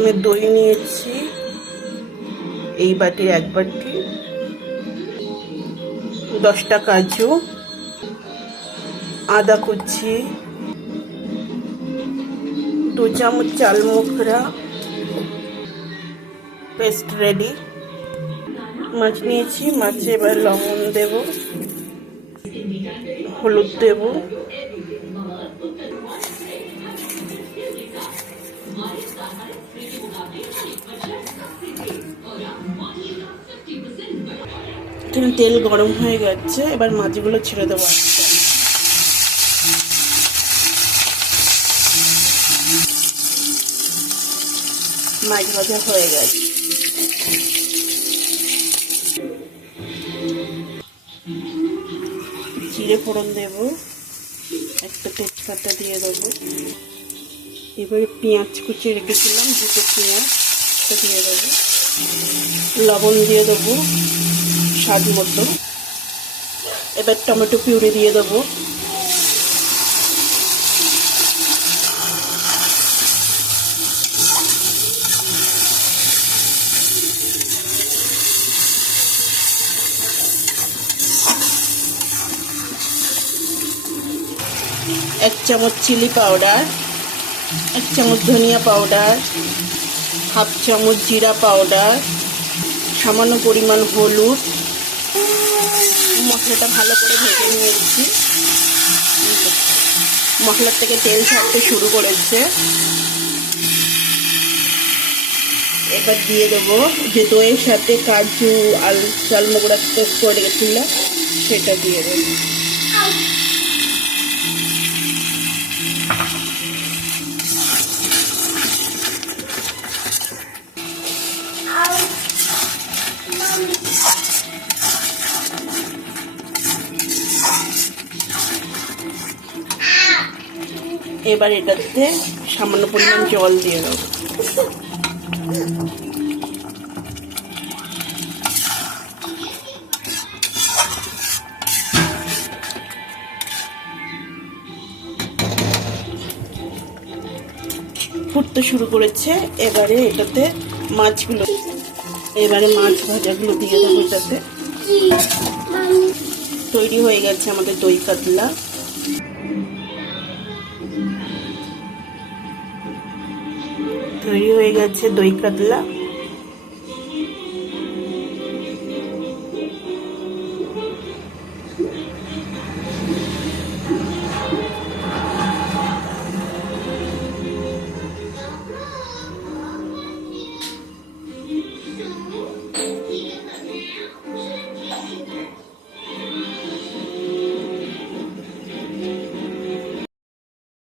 প্রথমে দই নিয়েছি এই বাটির এক বাটি, 10টা কাজু, আদা কুচি, 2 চামচ চাল মোগরা পেস্ট রেডি। মাছ নিয়েছি, মাছে এবার লবণ দেব, হলুদ দেব, এখানে তেল গরম হয়ে গেছে, এবার মাছগুলো ছেড়ে দেবো। মাছ ভাজা হয়ে গেছে। জিরে ফোড়ন দেব, একটা তেজপাতা দিয়ে দেবো। এবারে পেঁয়াজ কুচিয়ে রেখেছিলাম, 2টো পেঁয়াজ দিয়ে দেবো, লবণ দিয়ে দেবো স্বাদ মতো। এবার টমেটো পিউরি দিয়ে দেবো, এক চামচ চিলি পাউডার, 1 চামচ ধনিয়া পাউডার, হাফ চামচ জিরা পাউডার, সামান্য পরিমাণ হলুদ। মশলাটা ভালো করে ভেজে নিয়েছি, মশলার থেকে তেল ছাড়তে শুরু করেছে। এবার দিয়ে দেবো যে দইয়ের সাথে কাজু আর চাল মোগরা পেস্ট করে রেখেছিল সেটা দিয়ে দেবো। এবার এটাতে সামান্য পরিমাণ জল দিয়ে দেবো। ফুটতে শুরু করেছে, এবারে এটাতে মাছগুলো, এবারে মাছ ভাজাগুলো দিয়ে দেবো এটাতে। তৈরি হয়ে গেছে আমাদের দই কাতলা। তৈরি হয়ে গেছে দই কাতলা।